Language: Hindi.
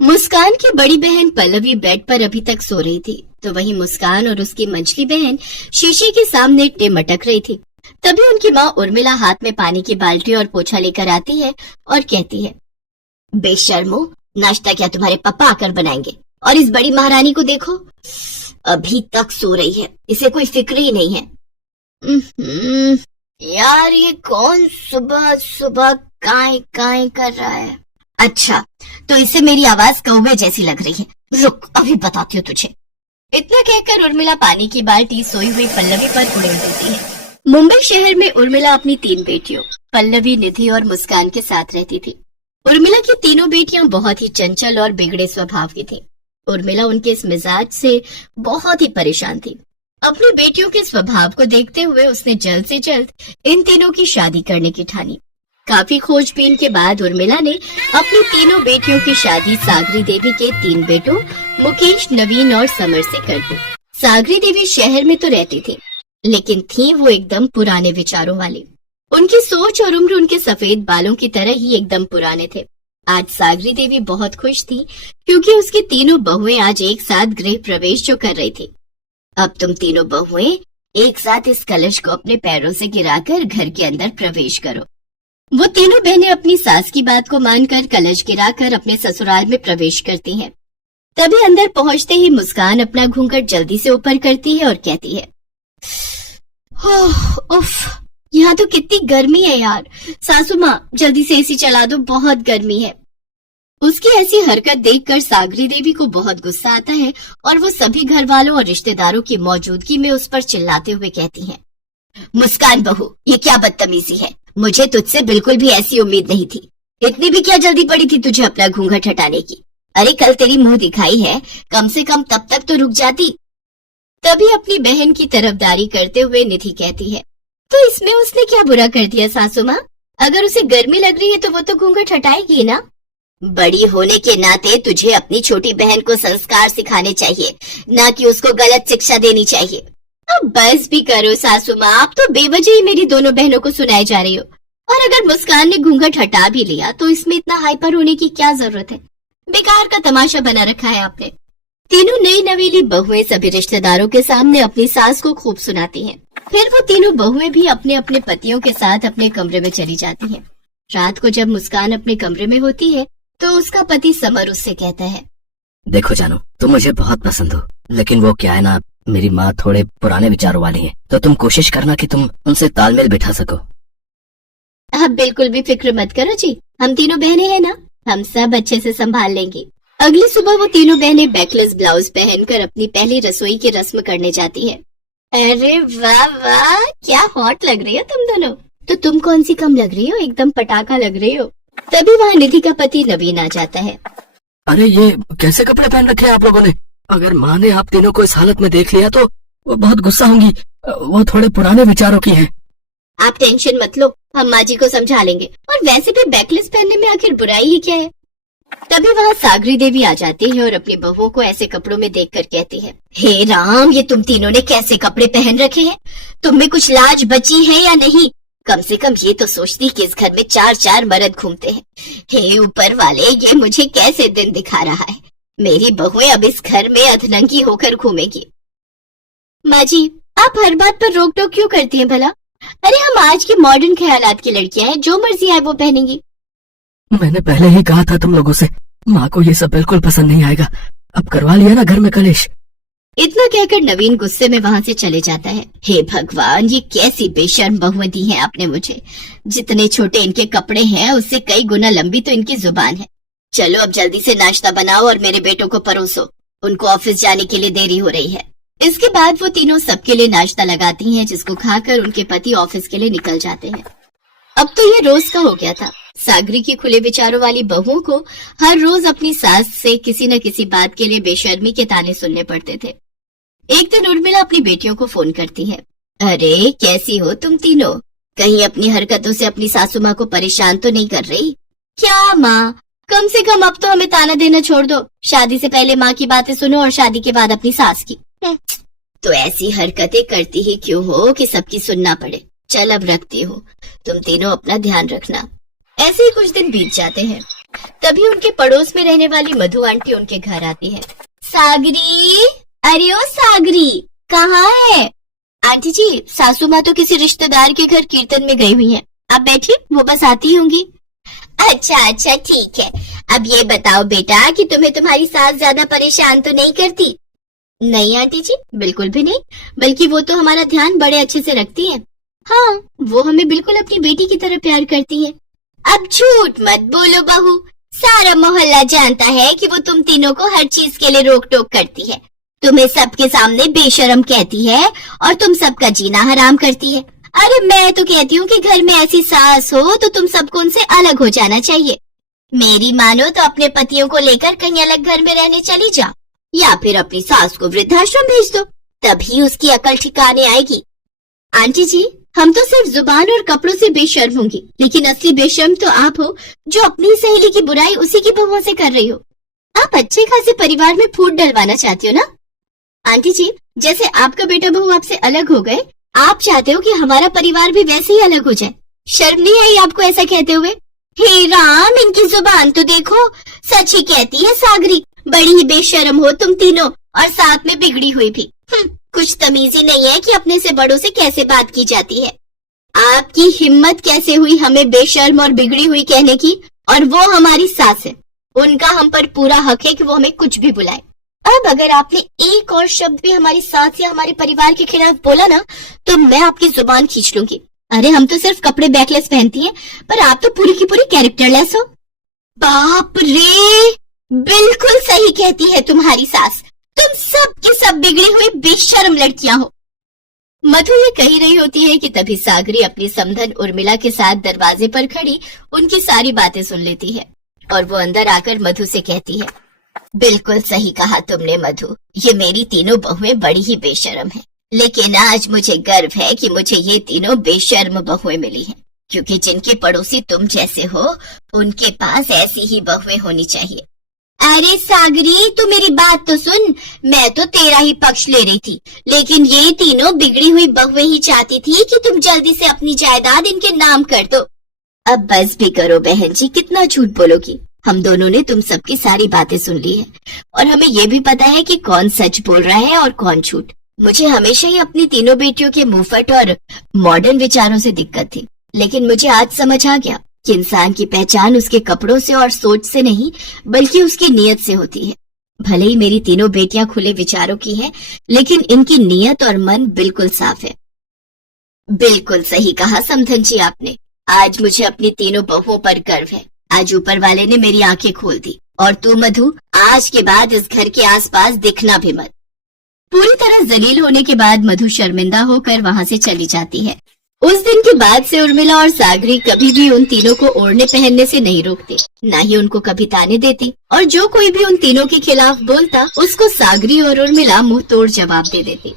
मुस्कान की बड़ी बहन पल्लवी बेड पर अभी तक सो रही थी, तो वहीं मुस्कान और उसकी मंझली बहन शीशे के सामने टिमटक रही थी। तभी उनकी माँ उर्मिला हाथ में पानी की बाल्टी और पोछा लेकर आती है और कहती है, बेशर्मो, नाश्ता क्या तुम्हारे पापा आकर बनाएंगे? और इस बड़ी महारानी को देखो, अभी तक सो रही है, इसे कोई फिक्र ही नहीं है। यार, ये कौन सुबह सुबह काय काय कर रहा है? अच्छा, तो इससे मेरी आवाज कौवे जैसी लग रही है। रुक, अभी बताती हूँ तुझे। इतना कहकर उर्मिला पानी की बाल्टी सोई हुई पल्लवी पर उड़ेल देती है। मुंबई शहर में उर्मिला अपनी 3 बेटियों पल्लवी, निधि और मुस्कान के साथ रहती थी। उर्मिला की तीनों बेटियां बहुत ही चंचल और बिगड़े स्वभाव की थीं। उर्मिला उनके इस मिजाज से बहुत ही परेशान थी। अपनी बेटियों के स्वभाव को देखते हुए उसने जल्द से जल्द इन तीनों की शादी करने की ठानी। काफी खोजबीन के बाद उर्मिला ने अपनी तीनों बेटियों की शादी सागरी देवी के 3 बेटों मुकेश, नवीन और समर से कर दी। सागरी देवी शहर में तो रहती थी, लेकिन थी वो एकदम पुराने विचारों वाली। उनकी सोच और उम्र उनके सफेद बालों की तरह ही एकदम पुराने थे। आज सागरी देवी बहुत खुश थी, क्योंकि उसकी तीनों बहुएं आज एक साथ गृह प्रवेश जो कर रही थी। अब तुम तीनों बहुएं एक साथ इस कलश को अपने पैरों से गिराकर घर के अंदर प्रवेश करो। वो तीनों बहनें अपनी सास की बात को मानकर कलश गिराकर अपने ससुराल में प्रवेश करती हैं। तभी अंदर पहुंचते ही मुस्कान अपना घूंघट जल्दी से ऊपर करती है और कहती है, उफ, यहाँ तो कितनी गर्मी है यार। सासू माँ, जल्दी से एसी चला दो, बहुत गर्मी है। उसकी ऐसी हरकत देखकर सागरी देवी को बहुत गुस्सा आता है और वो सभी घर वालों और रिश्तेदारों की मौजूदगी में उस पर चिल्लाते हुए कहती हैं, मुस्कान बहू, ये क्या बदतमीजी है? मुझे तुझसे बिल्कुल भी ऐसी उम्मीद नहीं थी। इतनी भी क्या जल्दी पड़ी थी तुझे अपना घूंघट हटाने की? अरे, कल तेरी मुंह दिखाई है, कम से कम तब तक तो रुक जाती। तभी अपनी बहन की तरफदारी करते हुए निधि कहती है, तो इसमें उसने क्या बुरा कर दिया सासू माँ? अगर उसे गर्मी लग रही है तो वो तो घूंघट हटाएगी ना। बड़ी होने के नाते तुझे अपनी छोटी बहन को संस्कार सिखाने चाहिए, ना कि उसको गलत शिक्षा देनी चाहिए। अब बस भी करो सासू माँ, आप तो बेवजह ही मेरी दोनों बहनों को सुनाए जा रही हो। और अगर मुस्कान ने घूंघट हटा भी लिया तो इसमें इतना हाइपर होने की क्या जरूरत है? बेकार का तमाशा बना रखा है आपने। तीनों नई नवेली बहुएं सभी रिश्तेदारों के सामने अपनी सास को खूब सुनाती हैं। फिर वो तीनों बहुएं भी अपने अपने पतियों के साथ अपने कमरे में चली जाती हैं। रात को जब मुस्कान अपने कमरे में होती है तो उसका पति समर उससे कहता है, देखो जानू, तुम मुझे बहुत पसंद हो, लेकिन वो क्या है ना, मेरी माँ थोड़े पुराने विचारों वाली है, तो तुम कोशिश करना कि तुम उनसे तालमेल बिठा सको। आप बिल्कुल भी फिक्र मत करो जी, हम तीनों बहनें हैं ना, हम सब अच्छे से संभाल लेंगे। अगली सुबह वो तीनों बहनें बैकलेस ब्लाउज पहनकर अपनी पहली रसोई की रस्म करने जाती है। अरे वाह वाह, क्या हॉट लग रही हो तुम दोनों। तो तुम कौन सी कम लग रही हो, एकदम पटाखा लग रही हो। तभी वहाँ निधि का पति नवीन आ जाता है। अरे, ये कैसे कपड़े पहन रखे हैं आप लोगों ने? अगर माँ ने आप तीनों को इस हालत में देख लिया तो वो बहुत गुस्सा होंगी। वो थोड़े पुराने विचारों की हैं। आप टेंशन मत लो, हम माँ जी को समझा लेंगे। और वैसे भी बैकलेस पहनने में आखिर बुराई ही क्या है। तभी वहाँ सागरी देवी आ जाती है और अपनी बहुओं को ऐसे कपड़ों में देखकर कहती है, हे राम, ये तुम तीनों ने कैसे कपड़े पहन रखे हैं? तुम में कुछ लाज बची है या नहीं? कम से कम ये तो सोचती कि इस घर में 4 मर्द घूमते हैं। हे ऊपर वाले, ये मुझे कैसे दिन दिखा रहा है? मेरी बहुएं अब इस घर में अधनंगी होकर घूमेगी। माँ जी, आप हर बात पर रोक टोक क्यों करती हैं भला? अरे, हम आज के मॉडर्न ख्यालात की लड़कियां हैं, जो मर्जी आए वो पहनेंगी। मैंने पहले ही कहा था तुम लोगों से, माँ को ये सब बिल्कुल पसंद नहीं आएगा। अब करवा लिया ना घर में कलेश। इतना कहकर नवीन गुस्से में वहाँ से चले जाता है। हे भगवान, ये कैसी बेशर्म बहुएं दी हैं आपने मुझे। जितने छोटे इनके कपड़े हैं उससे कई गुना लंबी तो इनकी जुबान है। चलो अब जल्दी से नाश्ता बनाओ और मेरे बेटों को परोसो, उनको ऑफिस जाने के लिए देरी हो रही है। इसके बाद वो तीनों सबके लिए नाश्ता लगाती हैं, जिसको खाकर उनके पति ऑफिस के लिए निकल जाते हैं। अब तो ये रोज का हो गया था। सागरी की खुले विचारों वाली बहुओं को हर रोज अपनी सास से किसी न किसी बात के लिए बेशर्मी के ताने सुनने पड़ते थे। एक दिन उर्मिला अपनी बेटियों को फोन करती है। अरे, कैसी हो तुम तीनों? कहीं अपनी हरकतों से अपनी सासू माँ को परेशान तो नहीं कर रही? क्या माँ, कम से कम अब तो हमें ताना देना छोड़ दो। शादी से पहले माँ की बातें सुनो और शादी के बाद अपनी सास की। तो ऐसी हरकतें करती ही क्यों हो कि सबकी सुनना पड़े? चल अब रखती हूँ, तुम तीनों अपना ध्यान रखना। ऐसे ही कुछ दिन बीत जाते हैं। तभी उनके पड़ोस में रहने वाली मधु आंटी उनके घर आती है। सागरी, अरे ओ सागरी, कहाँ है? आंटी जी, सासू माँ तो किसी रिश्तेदार के घर कीर्तन में गई हुई हैं। आप बैठिए, वो बस आती होंगी। अच्छा ठीक है। अब ये बताओ बेटा कि तुम्हें तुम्हारी सास ज्यादा परेशान तो नहीं करती? नहीं आंटी जी, बिल्कुल भी नहीं, बल्कि वो तो हमारा ध्यान बड़े अच्छे से रखती है। हाँ, वो हमें बिल्कुल अपनी बेटी की तरह प्यार करती है। अब झूठ मत बोलो बहू, सारा मोहल्ला जानता है कि वो तुम तीनों को हर चीज के लिए रोक टोक करती है, तुम्हें सबके सामने बेशरम कहती है और तुम सबका जीना हराम करती है। अरे मैं तो कहती हूँ कि घर में ऐसी सास हो तो तुम सबको उनसे अलग हो जाना चाहिए। मेरी मानो तो अपने पतियों को लेकर कहीं अलग घर में रहने चली जा, या फिर अपनी सास को वृद्धाश्रम भेज दो, तभी उसकी अकल ठिकाने आएगी। आंटी जी, हम तो सिर्फ जुबान और कपड़ों से बेशर्म होंगी, लेकिन असली बेशर्म तो आप हो, जो अपनी सहेली की बुराई उसी की बहुओं से कर रही हो। आप अच्छे खासे परिवार में फूट डलवाना चाहती हो ना? आंटी जी, जैसे आपका बेटा बहू आपसे अलग हो गए, आप चाहते हो कि हमारा परिवार भी वैसे ही अलग हो जाए। शर्म नहीं आई आपको ऐसा कहते हुए? हे राम, इनकी जुबान तो देखो, सच ही कहती है सागरी, बड़ी ही बेशर्म हो तुम तीनों, और साथ में बिगड़ी हुई भी। कुछ तमीज ही नहीं है कि अपने से बड़ों से कैसे बात की जाती है। आपकी हिम्मत कैसे हुई हमें बेशर्म और बिगड़ी हुई कहने की? और वो हमारी सास है, उनका हम पर पूरा हक है कि वो हमें कुछ भी बुलाए। अब अगर आपने एक और शब्द भी हमारी सास या हमारे परिवार के खिलाफ बोला ना, तो मैं आपकी जुबान खींच लूंगी। अरे हम तो सिर्फ कपड़े बैकलेस पहनती हैं, पर आप तो पूरी की पूरी कैरेक्टरलेस हो। बाप रे, बिल्कुल सही कहती है तुम्हारी सास, तुम सब की सब बिगड़ी हुई बेशर्म लड़कियां हो। मधु ये कही रही होती है कि तभी सागरी अपनी समधन उर्मिला के साथ दरवाजे पर खड़ी उनकी सारी बातें सुन लेती है, और वो अंदर आकर मधु से कहती है, बिल्कुल सही कहा तुमने मधु, ये मेरी तीनों बहुएं बड़ी ही बेशर्म हैं, लेकिन आज मुझे गर्व है कि मुझे ये तीनों बेशर्म बहुएं मिली हैं, क्योंकि जिनके पड़ोसी तुम जैसे हो, उनके पास ऐसी ही बहुएं होनी चाहिए। अरे सागरी, तू मेरी बात तो सुन, मैं तो तेरा ही पक्ष ले रही थी, लेकिन ये तीनों बिगड़ी हुई बहुएं ही चाहती थी कि तुम जल्दी से अपनी जायदाद इनके नाम कर दो। अब बस भी करो बहन जी, कितना झूठ बोलोगी। हम दोनों ने तुम सबकी सारी बातें सुन ली है, और हमें ये भी पता है कि कौन सच बोल रहा है और कौन झूठ। मुझे हमेशा ही अपनी तीनों बेटियों के मुंहफट और मॉडर्न विचारों से दिक्कत थी, लेकिन मुझे आज समझ आ गया कि इंसान की पहचान उसके कपड़ों से और सोच से नहीं, बल्कि उसकी नीयत से होती है। भले ही मेरी तीनों बेटियां खुले विचारों की हैं, लेकिन इनकी नीयत और मन बिल्कुल साफ है। बिल्कुल सही कहा समधन जी आपने, आज मुझे अपनी तीनों बहुओं पर गर्व है। आज ऊपर वाले ने मेरी आंखें खोल दी, और तू मधु, आज के बाद इस घर के आसपास दिखना भी मत। पूरी तरह जलील होने के बाद मधु शर्मिंदा होकर वहां से चली जाती है। उस दिन के बाद से उर्मिला और सागरी कभी भी उन तीनों को ओढ़ने पहनने से नहीं रोकते, ना ही उनको कभी ताने देती, और जो कोई भी उन तीनों के खिलाफ बोलता, उसको सागरी और उर्मिला मुंह तोड़ जवाब दे देती।